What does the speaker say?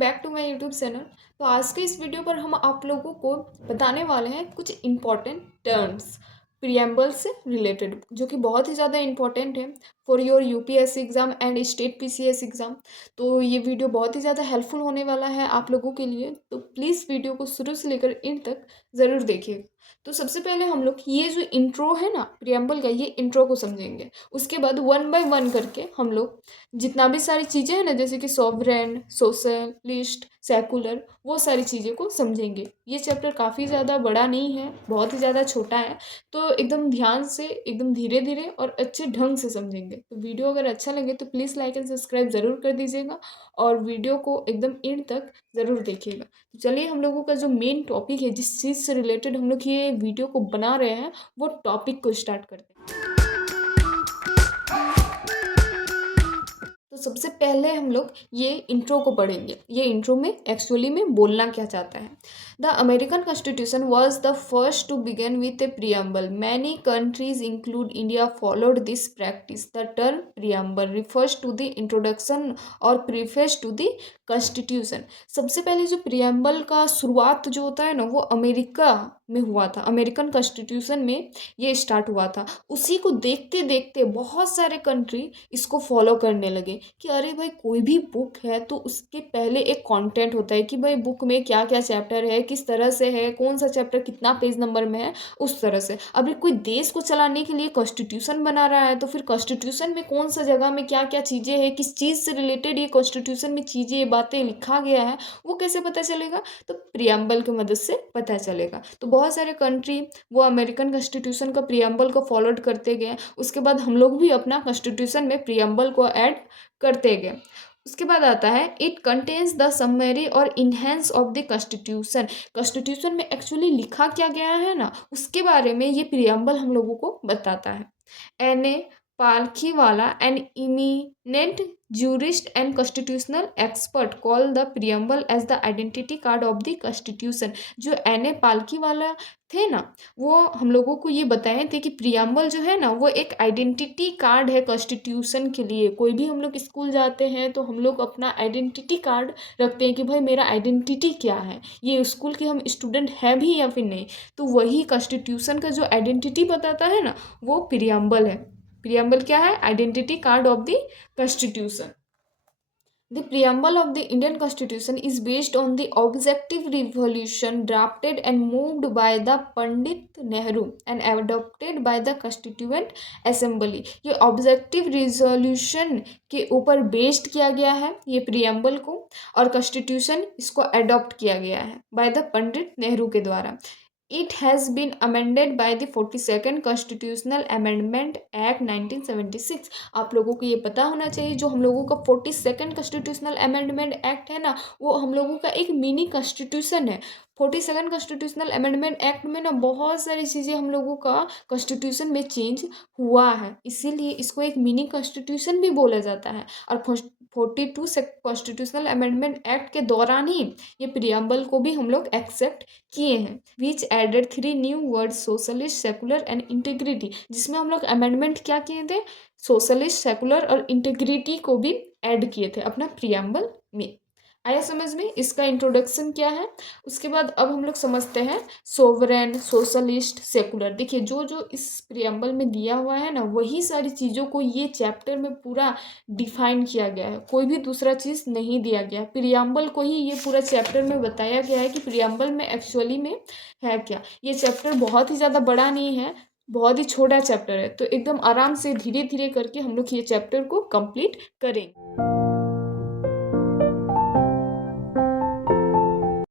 Back to my YouTube channel. तो आज के इस वीडियो पर हम आप लोगों को बताने वाले हैं कुछ इम्पॉर्टेंट टर्म्स प्रियम्बल से रिलेटेड, जो कि बहुत ही ज़्यादा इम्पॉर्टेंट है for your UPSC exam and state PCS exam. तो ये वीडियो बहुत ही ज़्यादा हेल्पफुल होने वाला है आप लोगों के लिए, तो प्लीज़ वीडियो को शुरू से लेकर एंड तक ज़रूर देखिएगा। तो सबसे पहले हम लोग ये जो इंट्रो है ना प्रियम्बल का, ये इंट्रो को समझेंगे। उसके बाद वन बाय वन करके हम लोग जितना भी सारी चीज़ें हैं ना, जैसे कि सॉवरेन, सोशलिस्ट, सेकुलर, वो सारी चीज़ें को समझेंगे। ये चैप्टर काफ़ी ज़्यादा बड़ा नहीं है, बहुत ही ज़्यादा छोटा है, तो एकदम ध्यान से, एकदम धीरे धीरे और अच्छे ढंग से समझेंगे। तो वीडियो अगर अच्छा लगे तो प्लीज़ लाइक एंड सब्सक्राइब ज़रूर कर दीजिएगा और वीडियो को एकदम एंड तक ज़रूर देखिएगा। तो चलिए हम लोगों का जो मेन टॉपिक है, जिस चीज़ से रिलेटेड हम लोग ये वीडियो को बना रहे हैं, वो टॉपिक को स्टार्ट करते हैं। तो सबसे पहले हम लोग ये इंट्रो को पढ़ेंगे। ये इंट्रो में एक्चुअली में बोलना क्या चाहता है। The American constitution was the first to begin with a preamble. Many countries include India followed this practice. The term preamble refers to the introduction और प्रीफेस टू द कॉन्स्टिट्यूशन। सबसे पहले जो प्रियम्बल का शुरुआत जो होता है ना, वो अमेरिका में हुआ था। अमेरिकन कॉन्स्टिट्यूशन में ये स्टार्ट हुआ था। उसी को देखते देखते बहुत सारे कंट्री इसको फॉलो करने लगे कि अरे भाई, कोई भी बुक है तो उसके पहले एक कंटेंट होता है कि भाई बुक में क्या क्या चैप्टर है, किस तरह से है, कौन सा चैप्टर कितना पेज नंबर में है, उस तरह से। अभी कोई देश को चलाने के लिए कॉन्स्टिट्यूशन बना रहा है, तो फिर कॉन्स्टिट्यूशन में कौन सा जगह में क्या क्या चीज़ें हैं, किस चीज़ से रिलेटेड ये कॉन्स्टिट्यूशन में चीज़ें, ये बातें लिखा गया है, वो कैसे पता चलेगा? तो प्रियम्बल की मदद से पता चलेगा। तो बहुत सारे कंट्री वो अमेरिकन कॉन्स्टिट्यूशन का प्रियम्बल को फॉलोड करते गए। उसके बाद हम लोग भी अपना कॉन्स्टिट्यूशन में प्रियम्बल को ऐड करते गए। उसके बाद आता है इट कंटेन्स द समरी और enhance of the constitution. Constitution में एक्चुअली लिखा क्या गया है ना, उसके बारे में ये प्रियम्बल हम लोगों को बताता है। N A Palkhivala, an eminent jurist and constitutional expert call the preamble as the identity card of the constitution। जो एन ए पालकी वाला थे ना, वो हम लोगों को ये बताए थे कि प्रियम्बल जो है ना, वो एक आइडेंटिटी कार्ड है कॉन्स्टिट्यूशन के लिए। कोई भी हम लोग स्कूल जाते हैं तो हम लोग अपना आइडेंटिटी कार्ड रखते हैं कि भाई मेरा आइडेंटिटी क्या है, ये स्कूल के हम स्टूडेंट हैं भी या फिर नहीं। तो वही कॉन्स्टिट्यूशन का जो आइडेंटिटी बताता है ना, वो प्रियम्बल है। प्रियम्बल क्या है? Identity card of the Constitution। The preamble of the Indian Constitution is based on the Objective Resolution drafted and moved by the Pandit Nehru and adopted by the Constituent Assembly। ये objective resolution के ऊपर based किया गया है ये preamble को, और constitution इसको अडॉप्ट किया गया है बाय द पंडित नेहरू के द्वारा। It has been amended by the 42nd Constitutional Amendment Act 1976। आप लोगों को ये पता होना चाहिए, जो हम लोगों का 42nd Constitutional Amendment Act है ना, वो हम लोगों का एक मिनी कॉन्स्टिट्यूशन है। 42nd Constitutional Amendment Act में ना बहुत सारी चीज़ें हम लोगों का कॉन्स्टिट्यूशन में चेंज हुआ है, इसीलिए इसको एक मिनी कॉन्स्टिट्यूशन भी बोला जाता है। और 42 कॉन्स्टिट्यूशनल अमेंडमेंट एक्ट के दौरान ही ये प्रियम्बल को भी हम लोग एक्सेप्ट किए हैं। Which added 3 new word, socialist, secular and integrity. जिसमें हम लोग अमेंडमेंट क्या किए थे? सोशलिस्ट, सेकुलर और इंटीग्रिटी को भी ऐड किए थे अपना प्रियम्बल में। आया समझ में? इसका इंट्रोडक्शन क्या है। उसके बाद अब हम लोग समझते हैं सोवरेन, सोशलिस्ट, सेकुलर। देखिए जो जो इस प्रियम्बल में दिया हुआ है ना, वही सारी चीज़ों को ये चैप्टर में पूरा डिफाइन किया गया है, कोई भी दूसरा चीज़ नहीं दिया गया। प्रियम्बल को ही ये पूरा चैप्टर में बताया गया है कि प्रियम्बल में एक्चुअली में है क्या। ये चैप्टर बहुत ही ज़्यादा बड़ा नहीं है, बहुत ही छोटा चैप्टर है, तो एकदम आराम से धीरे धीरे करके हम लोग ये चैप्टर को कंप्लीट करेंगे।